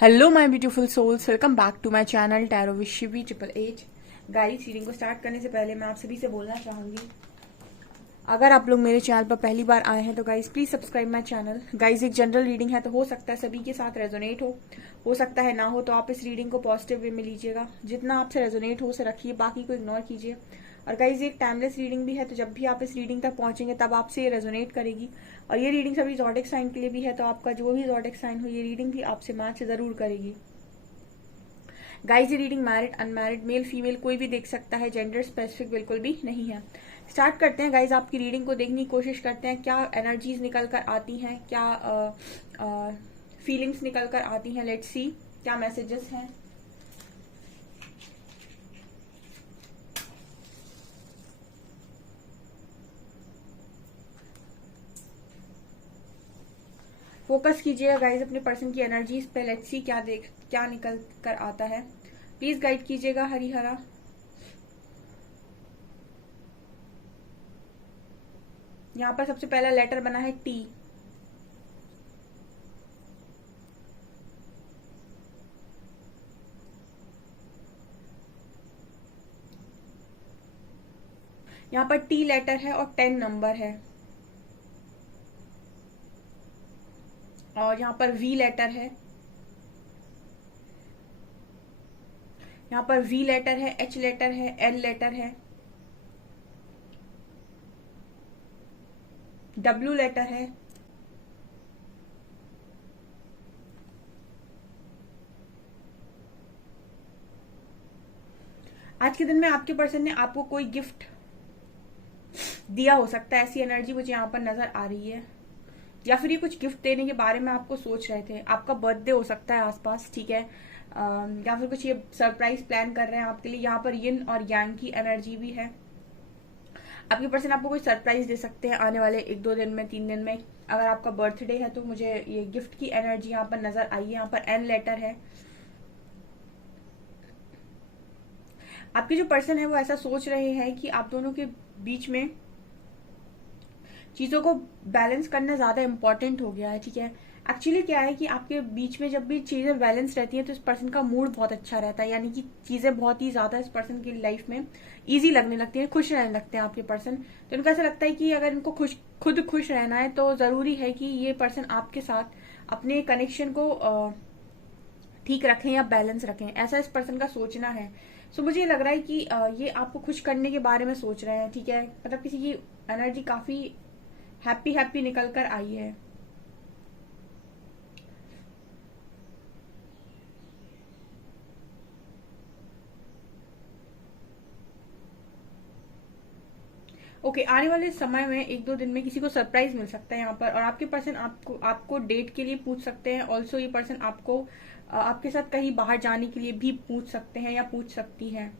Hello my beautiful souls, welcome back to my channel tarot with Shivi triple H. Guys, reading को start करने से पहले मैं आप सभी से बोलना चाहूंगी, अगर आप लोग मेरे चैनल पर पहली बार आए हैं तो guys please subscribe my channel. Guys, एक जनरल रीडिंग है तो हो सकता है सभी के साथ रेजोनेट हो सकता है ना हो, तो आप इस रीडिंग को पॉजिटिव वे में लीजिएगा। जितना आपसे रेजोनेट हो उसे रखिए, बाकी को इग्नोर कीजिए। और गाइज, एक टाइमलेस रीडिंग भी है, तो जब भी आप इस रीडिंग तक पहुंचेंगे तब आपसे ये रेजोनेट करेगी। और ये रीडिंग सभी ज़ोडिक साइन के लिए भी है, तो आपका जो भी ज़ोडिक साइन हो ये रीडिंग भी आपसे मैच जरूर करेगी। गाइज, ये reading married unmarried male female कोई भी देख सकता है, जेंडर स्पेसिफिक बिल्कुल भी नहीं है। स्टार्ट करते हैं गाइज, आपकी रीडिंग को देखने की कोशिश करते हैं क्या एनर्जीज निकल कर आती हैं, क्या फीलिंग्स निकल कर आती हैं। लेट्स सी क्या मैसेजेस हैं। फोकस कीजिएगा गाइज अपने पर्सन की एनर्जीज पे। लेट्स सी क्या निकल कर आता है। प्लीज गाइड कीजिएगा हरिहरा। यहाँ पर सबसे पहला लेटर बना है टी। यहाँ पर टी लेटर है और 10 नंबर है। और यहाँ पर वी लेटर है। यहाँ पर वी लेटर है, एच लेटर है, एल लेटर है, डब्ल्यू लेटर है। आज के दिन में आपके पर्सन ने आपको कोई गिफ्ट दिया हो सकता है, ऐसी एनर्जी मुझे यहाँ पर नजर आ रही है। या फिर ये कुछ गिफ्ट देने के बारे में आपको सोच रहे थे। आपका बर्थडे हो सकता है आसपास, ठीक है। या फिर कुछ ये सरप्राइज प्लान कर रहे हैं आपके लिए। यहाँ पर यिन और यांग की एनर्जी भी है। आपके पर्सन आपको कोई सरप्राइज दे सकते हैं आने वाले 1-2 दिन में, 3 दिन में। अगर आपका बर्थडे है तो मुझे ये गिफ्ट की एनर्जी यहाँ पर नजर आई है। यहाँ पर एन लेटर है। आपके जो पर्सन है वो ऐसा सोच रहे हैं कि आप दोनों के बीच में चीजों को बैलेंस करना ज्यादा इंपॉर्टेंट हो गया है, ठीक है। एक्चुअली क्या है कि आपके बीच में जब भी चीजें बैलेंस रहती हैं तो इस पर्सन का मूड बहुत अच्छा रहता है, यानी कि चीजें बहुत ही ज्यादा इस पर्सन की लाइफ में इजी लगने लगती हैं, खुश रहने लगते हैं आपके पर्सन। तो इनको ऐसा लगता है कि अगर इनको खुद खुश रहना है तो जरूरी है कि ये पर्सन आपके साथ अपने कनेक्शन को ठीक रखें या बैलेंस रखें, ऐसा इस पर्सन का सोचना है। सो मुझे लग रहा है कि ये आपको खुश करने के बारे में सोच रहे हैं, ठीक है। मतलब किसी की एनर्जी काफी हैप्पी हैप्पी निकल कर आई है। ओके, आने वाले समय में 1-2 दिन में किसी को सरप्राइज मिल सकता है यहाँ पर। और आपके पर्सन आपको डेट के लिए पूछ सकते हैं। ऑल्सो ये पर्सन आपको आपके साथ कहीं बाहर जाने के लिए भी पूछ सकते हैं या पूछ सकती है,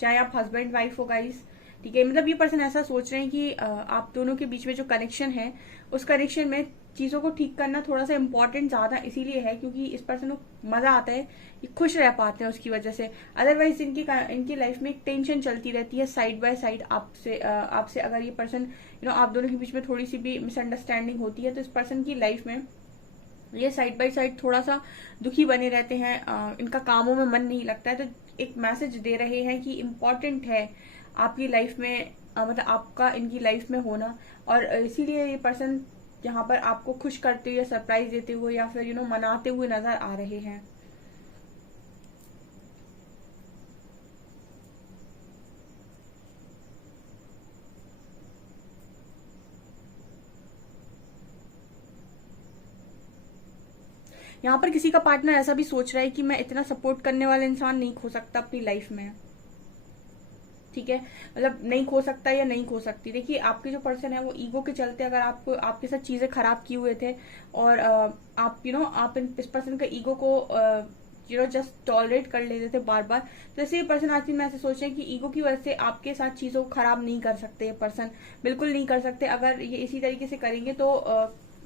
चाहे आप हस्बैंड वाइफ हो गाइस, ठीक है। मतलब ये पर्सन ऐसा सोच रहे हैं कि आप दोनों के बीच में जो कनेक्शन है उस कनेक्शन में चीजों को ठीक करना थोड़ा सा इम्पोर्टेंट ज्यादा इसीलिए है क्योंकि इस पर्सन को मजा आता है, ये खुश रह पाते हैं उसकी वजह से। अदरवाइज इनकी लाइफ में एक टेंशन चलती रहती है साइड बाय साइड आपसे अगर ये पर्सन आप दोनों के बीच में थोड़ी सी भी मिसअंडरस्टैंडिंग होती है तो इस पर्सन की लाइफ में ये साइड बाय साइड थोड़ा सा दुखी बने रहते हैं। इनका कामों में मन नहीं लगता है। तो एक मैसेज दे रहे हैं कि इम्पोर्टेंट है आपकी लाइफ में मतलब आपका इनकी लाइफ में होना। और इसीलिए ये पर्सन यहाँ पर आपको खुश करते हुए, सरप्राइज देते हुए या फिर मनाते हुए नजर आ रहे हैं। यहाँ पर किसी का पार्टनर ऐसा भी सोच रहा है कि मैं इतना सपोर्ट करने वाला इंसान नहीं खो सकता अपनी लाइफ में, ठीक है। मतलब नहीं खो सकता या नहीं खो सकती। देखिए, आपके जो पर्सन है वो ईगो के चलते अगर आपको आपके साथ चीजें खराब किए हुए थे और आप आप इस पर्सन का ईगो को जस्ट टॉलरेट कर लेते थे बार बार, तो ऐसे ये पर्सन आज मैं ऐसे सोच रहे हैं कि ईगो की वजह से आपके साथ चीजों को खराब नहीं कर सकते। ये पर्सन बिल्कुल नहीं कर सकते। अगर ये इसी तरीके से करेंगे तो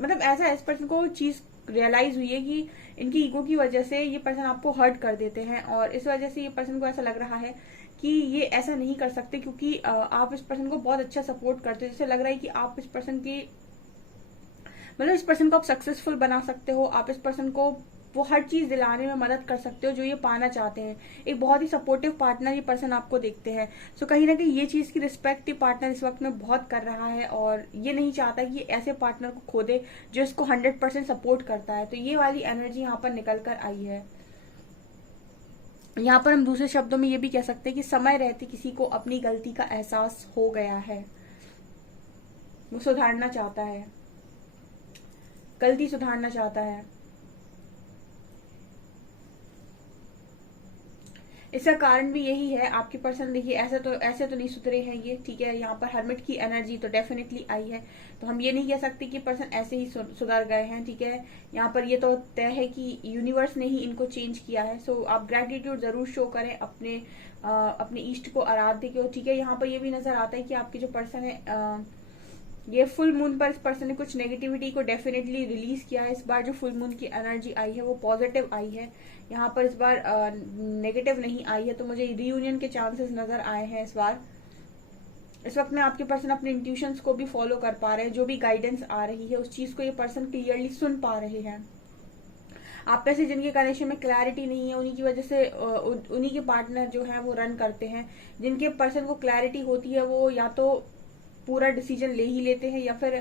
मतलब ऐसा इस पर्सन को चीज रियलाइज हुई है कि इनकी ईगो की वजह से ये पर्सन आपको हर्ट कर देते हैं और इस वजह से ये पर्सन को ऐसा लग रहा है कि ये ऐसा नहीं कर सकते क्योंकि आप इस पर्सन को बहुत अच्छा सपोर्ट करते हो। जैसे लग रहा है कि आप इस पर्सन की मतलब इस पर्सन को आप सक्सेसफुल बना सकते हो, आप इस पर्सन को वो हर चीज दिलाने में मदद कर सकते हो जो ये पाना चाहते हैं। एक बहुत ही सपोर्टिव पार्टनर ये पर्सन आपको देखते हैं। सो कहीं ना कहीं ये चीज की रिस्पेक्ट ये पार्टनर इस वक्त में बहुत कर रहा है और ये नहीं चाहता कि ये ऐसे पार्टनर को खो दे जो इसको 100% सपोर्ट करता है। तो ये वाली एनर्जी यहाँ पर निकल कर आई है। यहाँ पर हम दूसरे शब्दों में ये भी कह सकते हैं कि समय रहते किसी को अपनी गलती का एहसास हो गया है, वो सुधारना चाहता है, गलती सुधारना चाहता है। इसका कारण भी यही है, आपके पर्सन देखिए ऐसे तो नहीं सुधरे हैं ये, ठीक है। यहाँ पर हर्मिट की एनर्जी तो डेफिनेटली आई है, तो हम ये नहीं कह सकते कि पर्सन ऐसे ही सुधर गए हैं, ठीक है। यहाँ पर ये तो तय है कि यूनिवर्स ने ही इनको चेंज किया है। सो आप ग्रेटिट्यूड जरूर शो करें अपने ईष्ट को, आराध्य को, ठीक है। यहाँ पर ये भी नजर आता है कि आपके जो पर्सन है ये फुल मून पर इस पर्सन ने कुछ नेगेटिविटी को डेफिनेटली रिलीज किया है। इस बार जो फुल मून की एनर्जी आई है वो पॉजिटिव आई है, यहाँ पर इस बार नेगेटिव नहीं आई है। तो मुझे रियूनियन के चांसेस नजर आए हैं इस बार। इस वक्त में आपके पर्सन अपने इंट्यूशंस को भी फॉलो कर पा रहे हैं, जो भी गाइडेंस आ रही है उस चीज को ये पर्सन क्लियरली सुन पा रहे हैं। आप में से जिनके कनेक्शन में क्लैरिटी नहीं है उन्हीं की वजह से उन्हीं के पार्टनर जो है वो रन करते हैं। जिनके पर्सन को क्लैरिटी होती है वो या तो पूरा डिसीजन ले ही लेते हैं या फिर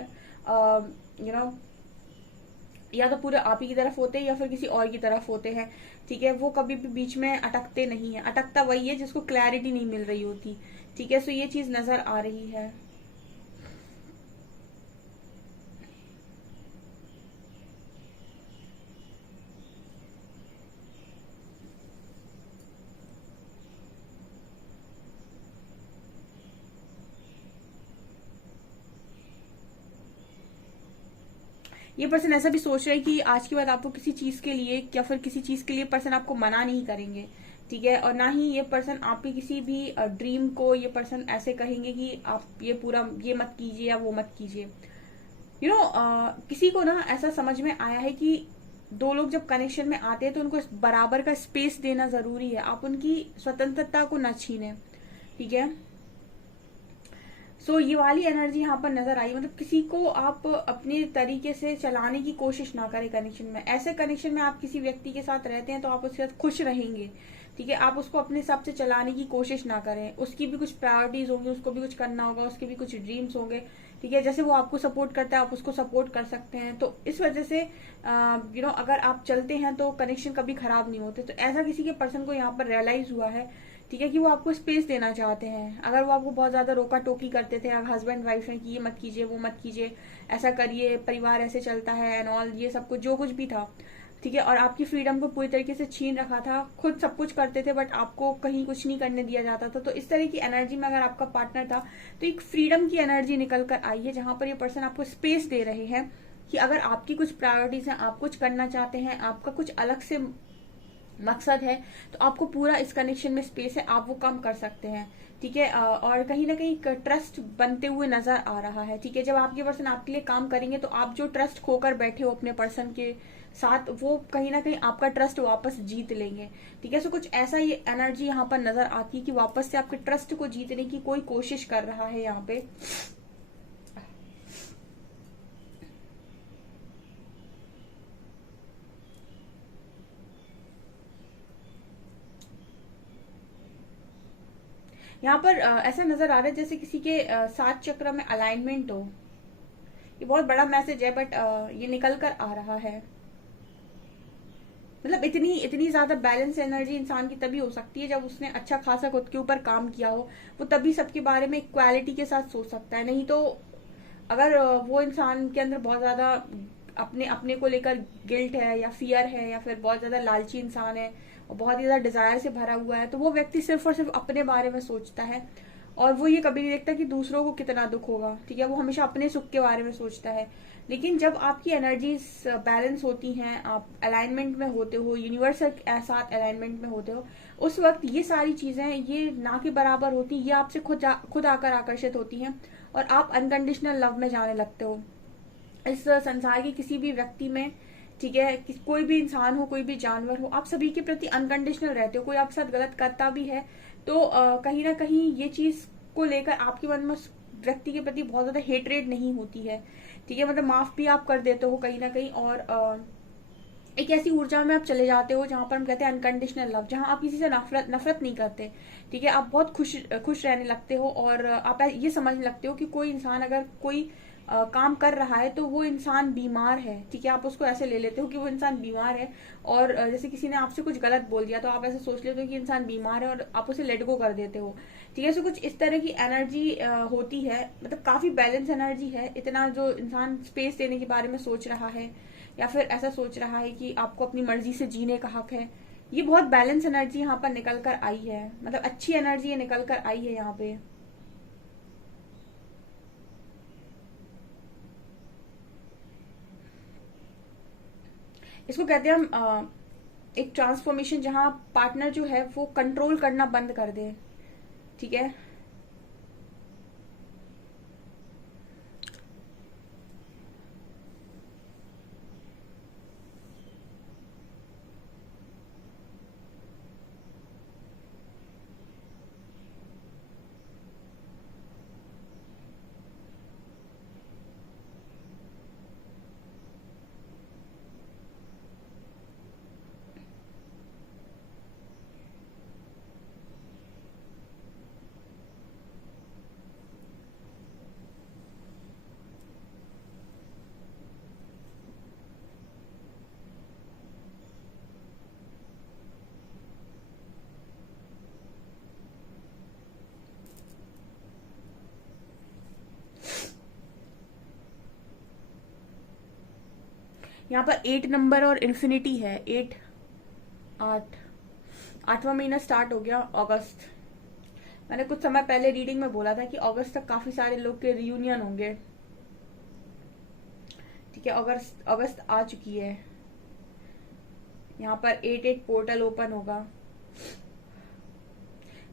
या तो पूरे आप ही की तरफ होते हैं या फिर किसी और की तरफ होते हैं, ठीक है। वो कभी भी बीच में अटकते नहीं है। अटकता वही है जिसको क्लैरिटी नहीं मिल रही होती, ठीक है। सो ये चीज नजर आ रही है। ये पर्सन ऐसा भी सोच रहा है कि आज के बाद आपको किसी चीज के लिए या फिर किसी चीज के लिए पर्सन आपको मना नहीं करेंगे, ठीक है। और ना ही ये पर्सन आपकी किसी भी ड्रीम को ये पर्सन ऐसे कहेंगे कि आप ये मत कीजिए या वो मत कीजिए। किसी को ना ऐसा समझ में आया है कि दो लोग जब कनेक्शन में आते हैं तो उनको बराबर का स्पेस देना जरूरी है। आप उनकी स्वतंत्रता को न छीने, ठीक है। सो ये वाली एनर्जी यहाँ पर नजर आई, मतलब किसी को आप अपने तरीके से चलाने की कोशिश ना करें कनेक्शन में। ऐसे कनेक्शन में आप किसी व्यक्ति के साथ रहते हैं तो आप उसके साथ खुश रहेंगे, ठीक है। आप उसको अपने हिसाब से चलाने की कोशिश ना करें। उसकी भी कुछ प्रायोरिटीज होंगी, उसको भी कुछ करना होगा, उसके भी कुछ ड्रीम्स होंगे, ठीक है। जैसे वो आपको सपोर्ट करता है आप उसको सपोर्ट कर सकते हैं। तो इस वजह से अगर आप चलते हैं तो कनेक्शन कभी खराब नहीं होते। तो ऐसा किसी के पर्सन को यहाँ पर रियलाइज हुआ है, ठीक है, कि वो आपको स्पेस देना चाहते हैं। अगर वो आपको बहुत ज्यादा रोका टोकी करते थे, अगर हस्बैंड वाइफ है कि ये मत कीजिए वो मत कीजिए, ऐसा करिए, परिवार ऐसे चलता है एंड ऑल, ये सब कुछ जो कुछ भी था, ठीक है। और आपकी फ्रीडम को पूरी तरीके से छीन रखा था, खुद सब कुछ करते थे बट आपको कहीं कुछ नहीं करने दिया जाता था। तो इस तरह की एनर्जी में अगर आपका पार्टनर था तो एक फ्रीडम की एनर्जी निकल कर आई है, जहां पर ये पर्सन आपको स्पेस दे रहे हैं कि अगर आपकी कुछ प्रायोरिटीज हैं, आप कुछ करना चाहते हैं, आपका कुछ अलग से मकसद है, तो आपको पूरा इस कनेक्शन में स्पेस है, आप वो कम कर सकते हैं, ठीक है। और कहीं ना कहीं ट्रस्ट बनते हुए नजर आ रहा है, ठीक है। जब आपके पर्सन आपके लिए काम करेंगे तो आप जो ट्रस्ट खोकर बैठे हो अपने पर्सन के साथ, वो कहीं ना कहीं आपका ट्रस्ट वापस जीत लेंगे, ठीक है। सो कुछ ऐसा ये एनर्जी यहाँ पर नजर आती है कि वापस से आपके ट्रस्ट को जीतने की कोई कोशिश कर रहा है यहाँ पे। यहाँ पर ऐसा नजर आ रहा है जैसे किसी के 7 चक्र में अलाइनमेंट हो। ये बहुत बड़ा मैसेज है बट ये निकल कर आ रहा है। मतलब इतनी ज्यादा बैलेंस एनर्जी इंसान की तभी हो सकती है जब उसने अच्छा खासा खुद के ऊपर काम किया हो। वो तभी सबके बारे में इक्वालिटी के साथ सोच सकता है। नहीं तो अगर वो इंसान के अंदर बहुत ज्यादा अपने अपने को लेकर गिल्ट है या फियर है या फिर बहुत ज्यादा लालची इंसान है और बहुत ही ज्यादा डिजायर से भरा हुआ है, तो वो व्यक्ति सिर्फ और सिर्फ अपने बारे में सोचता है और वो ये कभी नहीं देखता कि दूसरों को कितना दुख होगा, ठीक है। वो हमेशा अपने सुख के बारे में सोचता है। लेकिन जब आपकी एनर्जीज बैलेंस होती हैं, आप अलाइनमेंट में होते हो, यूनिवर्स के साथ अलाइनमेंट में होते हो, उस वक्त ये सारी चीजें ये ना के बराबर होती, ये आपसे खुद आकर आकर्षित होती हैं और आप अनकंडीशनल लव में जाने लगते हो इस संसार के किसी भी व्यक्ति में, ठीक है। कोई भी इंसान हो, कोई भी जानवर हो, आप सभी के प्रति अनकंडीशनल रहते हो। कोई आपके साथ गलत करता भी है तो कहीं ना कहीं ये चीज को लेकर आपके मन में उस व्यक्ति के प्रति बहुत ज्यादा हेटरेट नहीं होती है, ठीक है। मतलब माफ भी आप कर देते हो कहीं ना कहीं और एक ऐसी ऊर्जा में आप चले जाते हो जहां पर हम कहते हैं अनकंडीशनल लव, जहां आप किसी से नफरत नहीं करते। ठीक है, आप बहुत खुश रहने लगते हो, और आप ये समझने लगते हो कि कोई इंसान अगर कोई काम कर रहा है तो वो इंसान बीमार है। ठीक है, आप उसको ऐसे ले लेते हो कि वो इंसान बीमार है, और जैसे किसी ने आपसे कुछ गलत बोल दिया तो आप ऐसे सोच लेते हो कि इंसान बीमार है और आप उसे लेट गो कर देते हो। ठीक है, सो कुछ इस तरह की एनर्जी होती है, मतलब काफी बैलेंस एनर्जी है। इतना जो इंसान स्पेस देने के बारे में सोच रहा है या फिर ऐसा सोच रहा है कि आपको अपनी मर्जी से जीने का हक है, ये बहुत बैलेंस एनर्जी यहाँ पर निकल कर आई है, मतलब अच्छी एनर्जी निकल कर आई है यहाँ पे। इसको कहते हैं हम एक ट्रांसफॉर्मेशन, जहां पार्टनर जो है वो कंट्रोल करना बंद कर दे। ठीक है, यहाँ पर 8 नंबर और इन्फिनिटी है। 8, 8, 8वां महीना स्टार्ट हो गया, अगस्त। मैंने कुछ समय पहले रीडिंग में बोला था कि अगस्त तक काफी सारे लोग के रियूनियन होंगे। ठीक है, अगस्त आ चुकी है। यहाँ पर 8 पोर्टल ओपन होगा।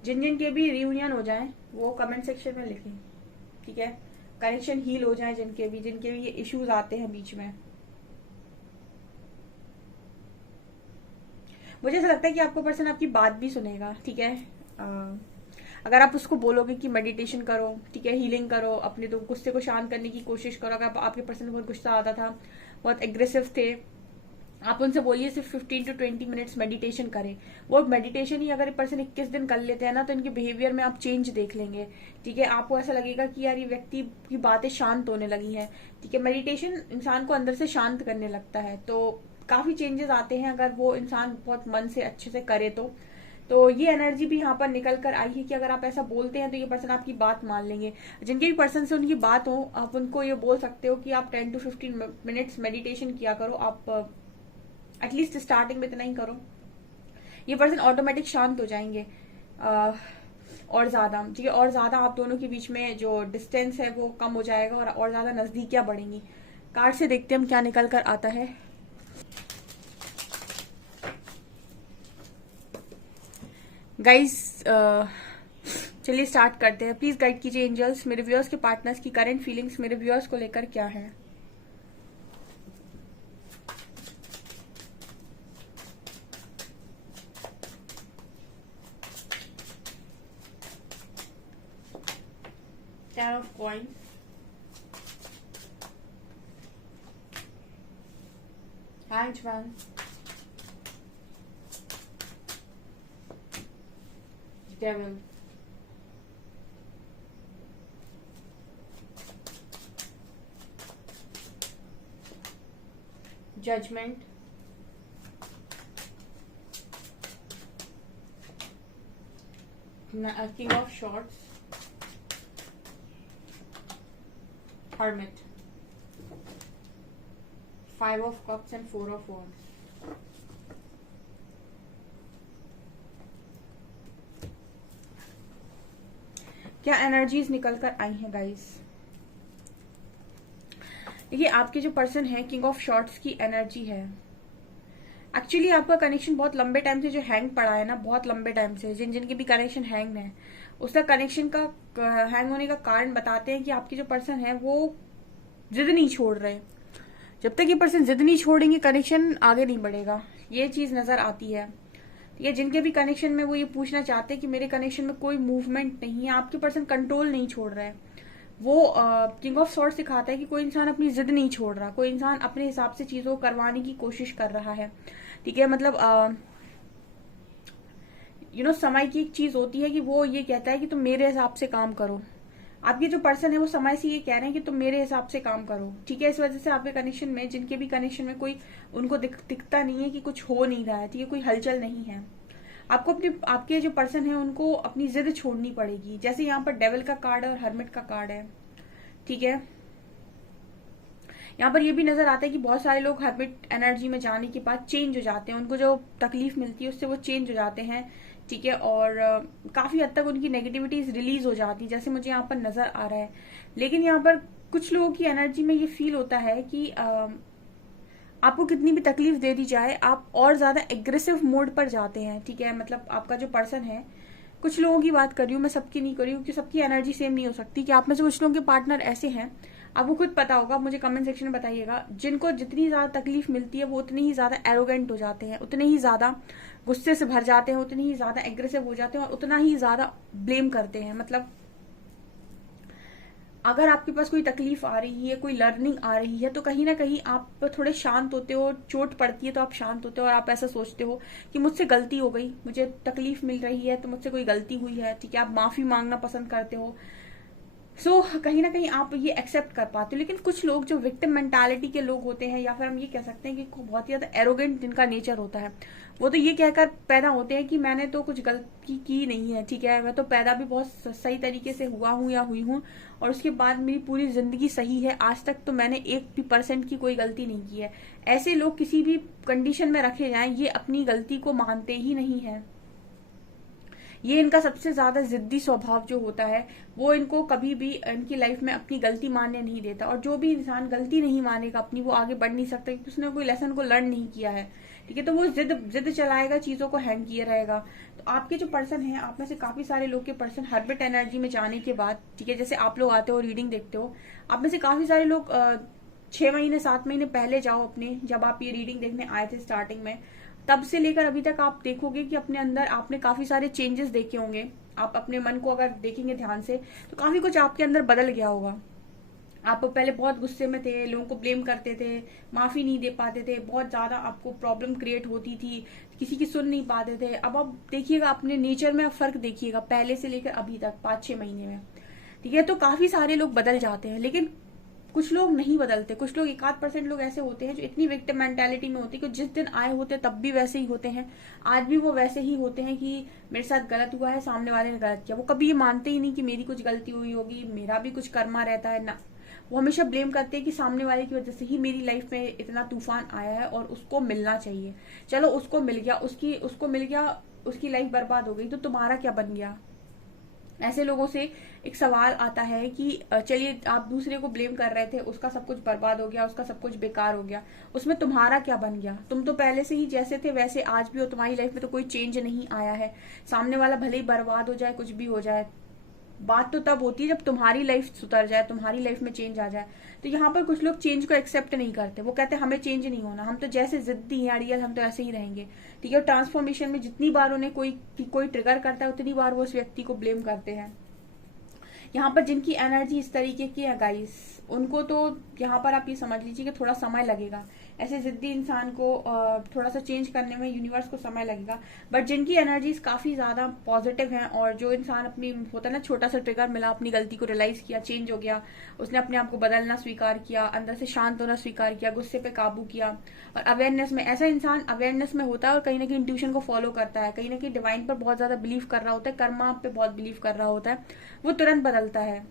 जिन जिन के भी रियूनियन हो जाए वो कमेंट सेक्शन में लिखें। ठीक है, कनेक्शन हील हो जाए जिनके भी ये इश्यूज आते हैं बीच में। मुझे ऐसा लगता है कि आपको पर्सन आपकी बात भी सुनेगा। ठीक है, अगर आप उसको बोलोगे कि मेडिटेशन करो, ठीक है, हीलिंग करो, अपने तो गुस्से को शांत करने की कोशिश करो। अगर आपके पर्सन को बहुत गुस्सा आता था, बहुत एग्रेसिव थे, आप उनसे बोलिए सिर्फ 15 to 20 मिनट्स मेडिटेशन करें। वो मेडिटेशन ही अगर पर्सन 21 दिन कर लेते हैं ना, तो इनके बिहेवियर में आप चेंज देख लेंगे। ठीक है, आपको ऐसा लगेगा कि यार ये व्यक्ति की बातें शांत होने लगी हैं। ठीक है, मेडिटेशन इंसान को अंदर से शांत करने लगता है, तो काफी चेंजेस आते हैं अगर वो इंसान बहुत मन से अच्छे से करे तो ये एनर्जी भी यहाँ पर निकल कर आई है कि अगर आप ऐसा बोलते हैं तो ये पर्सन आपकी बात मान लेंगे। जिनके भी पर्सन से उनकी बात हो, आप उनको ये बोल सकते हो कि आप 10 to 15 मिनट्स मेडिटेशन किया करो। आप एटलीस्ट स्टार्टिंग में इतना ही करो, ये पर्सन ऑटोमेटिक शांत हो जाएंगे। और ज्यादा, ठीक है, और ज्यादा आप दोनों के बीच में जो डिस्टेंस है वो कम हो जाएगा और ज्यादा नजदीकियां बढ़ेंगी। कार्ड से देखते हैं हम क्या निकल कर आता है। गाइस चलिए स्टार्ट करते हैं। प्लीज गाइड कीजिए एंजल्स, मेरे व्यूअर्स के पार्टनर्स की करंट फीलिंग्स मेरे व्यूअर्स को लेकर क्या है। Ten of Coins, Hanged Man, Devil, Judgment, King of Swords, Hermit, 5 of Cups and 4 of Wands. क्या एनर्जीज निकल कर आई हैं गाइस। देखिए, आपके जो पर्सन है, किंग ऑफ शॉर्ट्स की एनर्जी है। एक्चुअली आपका कनेक्शन बहुत लंबे टाइम से जो हैंग पड़ा है ना, बहुत लंबे टाइम से जिन जिन के भी कनेक्शन हैंग है, उसका कनेक्शन का हैंग होने का कारण बताते हैं कि आपके जो पर्सन है वो जिद नहीं छोड़ रहे। जब तक ये पर्सन जिद नहीं छोड़ेंगे कनेक्शन आगे नहीं बढ़ेगा, ये चीज नजर आती है। ठीक है, जिनके भी कनेक्शन में वो ये पूछना चाहते हैं कि मेरे कनेक्शन में कोई मूवमेंट नहीं है, आपके पर्सन कंट्रोल नहीं छोड़ रहा है, वो किंग ऑफ सॉर्ड सिखाता है कि कोई इंसान अपनी जिद नहीं छोड़ रहा, कोई इंसान अपने हिसाब से चीजों को करवाने की कोशिश कर रहा है। ठीक है, मतलब समय की एक चीज होती है कि वो ये कहता है कि तुम मेरे हिसाब से काम करो। आपके जो पर्सन है वो समय से ये कह रहे हैं कि तुम मेरे हिसाब से काम करो। ठीक है, इस वजह से आपके कनेक्शन में, जिनके भी कनेक्शन में कोई उनको दिखता नहीं है कि कुछ हो नहीं रहा है, ठीक है, कोई हलचल नहीं है, आपको आपके जो पर्सन है उनको अपनी जिद छोड़नी पड़ेगी। जैसे यहाँ पर डेविल का कार्ड है और हर्मिट का कार्ड है। ठीक है, यहाँ पर ये भी नजर आता है कि बहुत सारे लोग हर्मिट एनर्जी में जाने के बाद चेंज हो जाते हैं, उनको जो तकलीफ मिलती है उससे वो चेंज हो जाते हैं। ठीक है, और काफी हद तक उनकी नेगेटिविटीज रिलीज हो जाती है, जैसे मुझे यहाँ पर नजर आ रहा है। लेकिन यहाँ पर कुछ लोगों की एनर्जी में ये फील होता है कि आपको कितनी भी तकलीफ दे दी जाए, आप और ज्यादा एग्रेसिव मोड पर जाते हैं। ठीक है, मतलब आपका जो पर्सन है, कुछ लोगों की बात कर रही हूँ मैं, सबकी नहीं कर रही हूँ क्योंकि सबकी एनर्जी सेम नहीं हो सकती, कि आप में से कुछ लोगों के पार्टनर ऐसे हैं, आपको खुद पता होगा, मुझे कमेंट सेक्शन में बताइएगा, जिनको जितनी ज्यादा तकलीफ मिलती है वो उतनी ही ज्यादा एरोगेंट हो जाते हैं, उतने ही ज्यादा गुस्से से भर जाते हैं, उतनी ही ज्यादा एग्रेसिव हो जाते हैं और उतना ही ज्यादा ब्लेम करते हैं। मतलब अगर आपके पास कोई तकलीफ आ रही है, कोई लर्निंग आ रही है, तो कहीं ना कहीं आप थोड़े शांत होते हो, चोट पड़ती है तो आप शांत होते हो और आप ऐसा सोचते हो कि मुझसे गलती हो गई, मुझे तकलीफ मिल रही है तो मुझसे कोई गलती हुई है। ठीक है, आप माफी मांगना पसंद करते हो। कहीं ना कहीं आप ये एक्सेप्ट कर पाते हो। लेकिन कुछ लोग जो विक्टिम मेंटालिटी के लोग होते हैं, या फिर हम ये कह सकते हैं कि बहुत ही ज्यादा एरोगेंट जिनका नेचर होता है, वो तो ये कहकर पैदा होते हैं कि मैंने तो कुछ गलती की नहीं है। ठीक है, मैं तो पैदा भी बहुत सही तरीके से हुआ हूँ या हुई हूँ और उसके बाद मेरी पूरी जिंदगी सही है, आज तक तो मैंने 1% की कोई गलती नहीं की है। ऐसे लोग किसी भी कंडीशन में रखे जाएं, ये अपनी गलती को मानते ही नहीं है। ये इनका सबसे ज्यादा जिद्दी स्वभाव जो होता है, वो इनको कभी भी इनकी लाइफ में अपनी गलती मानने नहीं देता। और जो भी इंसान गलती नहीं मानेगा अपनी, वो आगे बढ़ नहीं सकता क्योंकि उसने कोई लेसन को लर्न नहीं किया है। ठीक है, तो वो जिद जिद चलाएगा, चीजों को हैंग किए रहेगा। तो आपके जो पर्सन है, आप में से काफी सारे लोग के पर्सन हर्बिट एनर्जी में जाने के बाद, ठीक है, जैसे आप लोग आते हो रीडिंग देखते हो, आप में से काफी सारे लोग 6 महीने 7 महीने पहले जाओ अपने, जब आप ये रीडिंग देखने आए थे स्टार्टिंग में, तब से लेकर अभी तक आप देखोगे कि अपने अंदर आपने काफी सारे चेंजेस देखे होंगे। आप अपने मन को अगर देखेंगे ध्यान से तो काफी कुछ आपके अंदर बदल गया होगा। आप पहले बहुत गुस्से में थे, लोगों को ब्लेम करते थे, माफी नहीं दे पाते थे, बहुत ज्यादा आपको प्रॉब्लम क्रिएट होती थी, किसी की सुन नहीं पाते थे। अब आप देखिएगा अपने नेचर में फर्क देखिएगा पहले से लेकर अभी तक 5-6 महीने में। ठीक है, तो काफी सारे लोग बदल जाते हैं, लेकिन कुछ लोग नहीं बदलते। कुछ लोग 1-8% लोग ऐसे होते हैं जो इतनी विक्टिम मेंटालिटी में होती है कि जिस दिन आए होते हैं तब भी वैसे ही होते हैं, आज भी वो वैसे ही होते हैं कि मेरे साथ गलत हुआ है, सामने वाले ने गलत किया। वो कभी ये मानते ही नहीं कि मेरी कुछ गलती हुई होगी, मेरा भी कुछ कर्मा रहता है ना। वो हमेशा ब्लेम करते हैं कि सामने वाले की वजह से ही मेरी लाइफ में इतना तूफान आया है और उसको मिलना चाहिए। चलो उसको मिल गया, उसको मिल गया, उसकी लाइफ बर्बाद हो गई, तो तुम्हारा क्या बन गया। ऐसे लोगों से एक सवाल आता है कि चलिए आप दूसरे को ब्लेम कर रहे थे, उसका सब कुछ बर्बाद हो गया, उसका सब कुछ बेकार हो गया, उसमें तुम्हारा क्या बन गया। तुम तो पहले से ही जैसे थे वैसे आज भी हो, तुम्हारी लाइफ में तो कोई चेंज नहीं आया है। सामने वाला भले ही बर्बाद हो जाए, कुछ भी हो जाए, बात तो तब होती है जब तुम्हारी लाइफ सुधर जाए, तुम्हारी लाइफ में चेंज आ जाए। तो यहाँ पर कुछ लोग चेंज को एक्सेप्ट नहीं करते, वो कहते हैं हमें चेंज नहीं होना, हम तो जैसे जिद्दी हैं अड़ियल, हम तो ऐसे ही रहेंगे। ठीक है, और ट्रांसफॉर्मेशन में जितनी बार उन्हें कोई ट्रिगर करता है, उतनी बार वो उस व्यक्ति को ब्लेम करते हैं। यहाँ पर जिनकी एनर्जी इस तरीके की है गाइस, उनको तो यहाँ पर आप ये समझ लीजिए कि थोड़ा समय लगेगा। ऐसे जिद्दी इंसान को थोड़ा सा चेंज करने में यूनिवर्स को समय लगेगा। बट जिनकी एनर्जीज काफी ज्यादा पॉजिटिव हैं, और जो इंसान अपनी होता है ना, छोटा सा ट्रिगर मिला, अपनी गलती को रियलाइज किया, चेंज हो गया, उसने अपने आप को बदलना स्वीकार किया, अंदर से शांत होना स्वीकार किया, गुस्से पे काबू किया और अवेयरनेस में, ऐसा इंसान अवेयरनेस में होता है और कहीं ना कहीं इंट्यूशन को फॉलो करता है, कहीं ना कहीं डिवाइन पर बहुत ज्यादा बिलीव कर रहा होता है, कर्मा पे बहुत बिलीव कर रहा होता है, वो तुरंत बदलता है,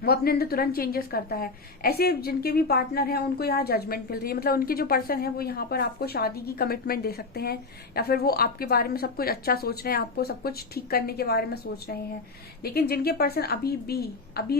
वो अपने अंदर तुरंत चेंजेस करता है। ऐसे जिनके भी पार्टनर हैं उनको यहाँ जजमेंट मिल रही है, मतलब उनके जो पर्सन है वो यहाँ पर आपको शादी की कमिटमेंट दे सकते हैं, या फिर वो आपके बारे में सब कुछ अच्छा सोच रहे हैं, आपको सब कुछ ठीक करने के बारे में सोच रहे हैं। लेकिन जिनके पर्सन अभी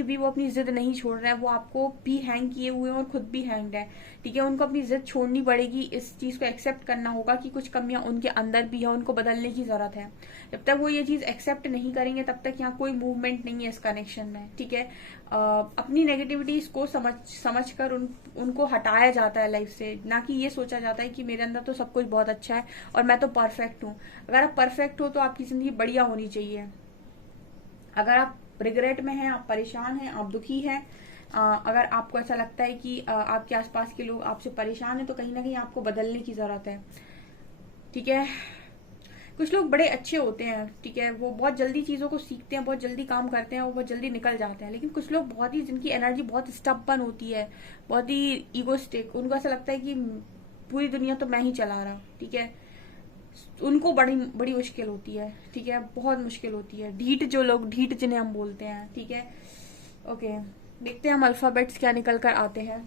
भी वो अपनी जिद नहीं छोड़ रहे हैं, वो आपको भी हैंग किए हुए हैं और खुद भी हैंग्ड है। ठीक है, उनको अपनी जिद छोड़नी पड़ेगी, इस चीज को एक्सेप्ट करना होगा कि कुछ कमियां उनके अंदर भी है, उनको बदलने की जरूरत है। जब तक वो ये चीज एक्सेप्ट नहीं करेंगे तब तक यहाँ कोई मूवमेंट नहीं है इस कनेक्शन में। ठीक है, अपनी नेगेटिविटीज को समझ कर उनको हटाया जाता है लाइफ से, ना कि ये सोचा जाता है कि मेरे अंदर तो सब कुछ बहुत अच्छा है और मैं तो परफेक्ट हूँ। अगर आप परफेक्ट हो तो आपकी जिंदगी बढ़िया होनी चाहिए। अगर आप रिग्रेट में हैं, आप परेशान हैं, आप दुखी हैं। अगर आपको ऐसा लगता है कि आपके आसपास के लोग आपसे परेशान हैं, तो कहीं ना कहीं आपको बदलने की जरूरत है। ठीक है, कुछ लोग बड़े अच्छे होते हैं, ठीक है, वो बहुत जल्दी चीजों को सीखते हैं, बहुत जल्दी काम करते हैं, वो बहुत जल्दी निकल जाते हैं। लेकिन कुछ लोग बहुत ही, जिनकी एनर्जी बहुत स्टबन होती है, बहुत ही ईगोस्टिक, उनको ऐसा लगता है कि पूरी दुनिया तो मैं ही चला रहा। ठीक है, उनको बड़ी बड़ी मुश्किल होती है। ठीक है, बहुत मुश्किल होती है। ढीठ जो लोग, ढीठ जिन्हें हम बोलते हैं। ठीक है, ओके, देखते हैं हम अल्फाबेट्स क्या निकल कर आते हैं।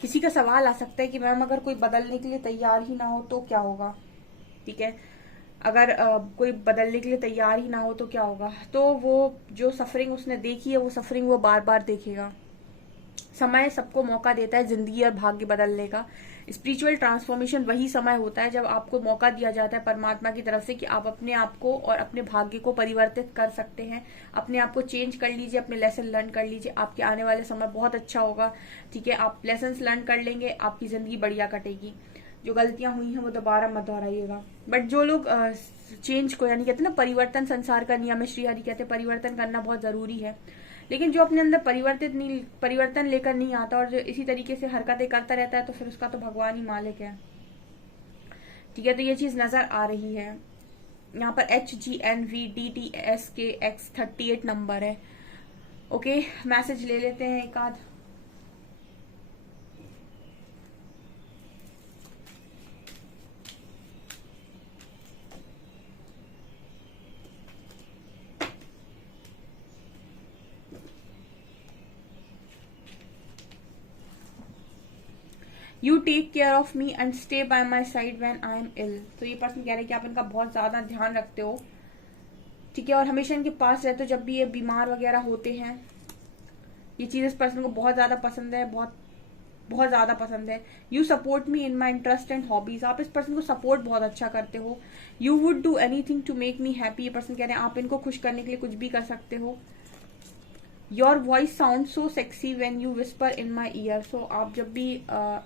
किसी का सवाल आ सकता है कि मैम अगर कोई बदलने के लिए तैयार ही ना हो तो क्या होगा। ठीक है, अगर कोई बदलने के लिए तैयार ही ना हो तो क्या होगा। तो वो जो सफरिंग उसने देखी है, वो सफरिंग वो बार बार देखेगा। समय सबको मौका देता है जिंदगी और भाग्य बदलने का। स्पिरिचुअल ट्रांसफॉर्मेशन वही समय होता है जब आपको मौका दिया जाता है परमात्मा की तरफ से कि आप अपने आप को और अपने भाग्य को परिवर्तित कर सकते हैं। अपने आप को चेंज कर लीजिए, अपने लेसन लर्न कर लीजिए, आपके आने वाले समय बहुत अच्छा होगा। ठीक है, आप लेसन लर्न कर लेंगे, आपकी जिंदगी बढ़िया कटेगी। जो गलतियां हुई हैं वो दोबारा मत दोहराइएगा। बट जो लोग चेंज को, यानी कहते हैं ना, परिवर्तन संसार का नियम है, श्री हरि कहते हैं परिवर्तन करना बहुत जरूरी है। लेकिन जो अपने अंदर परिवर्तन लेकर नहीं आता और जो इसी तरीके से हरकतें करता रहता है, तो फिर उसका तो भगवान ही मालिक है। ठीक है, तो ये चीज नजर आ रही है। यहाँ पर HGNVDTSKX38 नंबर है। ओके, मैसेज ले लेते हैं एक आध। You take care of me and stay by my side when I am ill. तो ये पर्सन कह रहे हैं कि आप इनका बहुत ज्यादा ध्यान रखते हो। ठीक है, और हमेशा इनके पास रहते हो जब भी ये बीमार वगैरह होते हैं। ये चीज इस पर्सन को बहुत ज्यादा पसंद है, बहुत बहुत ज्यादा पसंद है। You support me in my interest and hobbies. आप इस पर्सन को सपोर्ट बहुत अच्छा करते हो। You would do anything to make me happy. ये पर्सन कह रहे हैं आप इनको खुश करने के लिए कुछ भी कर सकते हो। Your voice sound so sexy when you whisper in my ear. So आप जब भी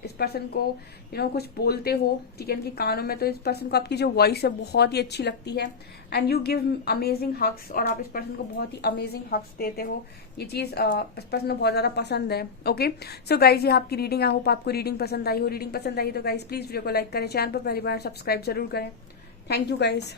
इस पर्सन को कुछ बोलते हो, ठीक है, इनके कानों में, तो इस पर्सन को आपकी जो वॉइस है बहुत ही अच्छी लगती है। And you give amazing hugs. और आप इस पर्सन को बहुत ही अमेजिंग हक्स देते हो। ये चीज इस पर्सन को बहुत ज्यादा पसंद है। ओके, सो गाइज, ये आपकी रीडिंग। आई होप आपको रीडिंग पसंद आई हो। रीडिंग पसंद आई तो गाइज प्लीज वीडियो को लाइक करें, चैनल पर पहली बार सब्सक्राइब जरूर करें। Thank you guys.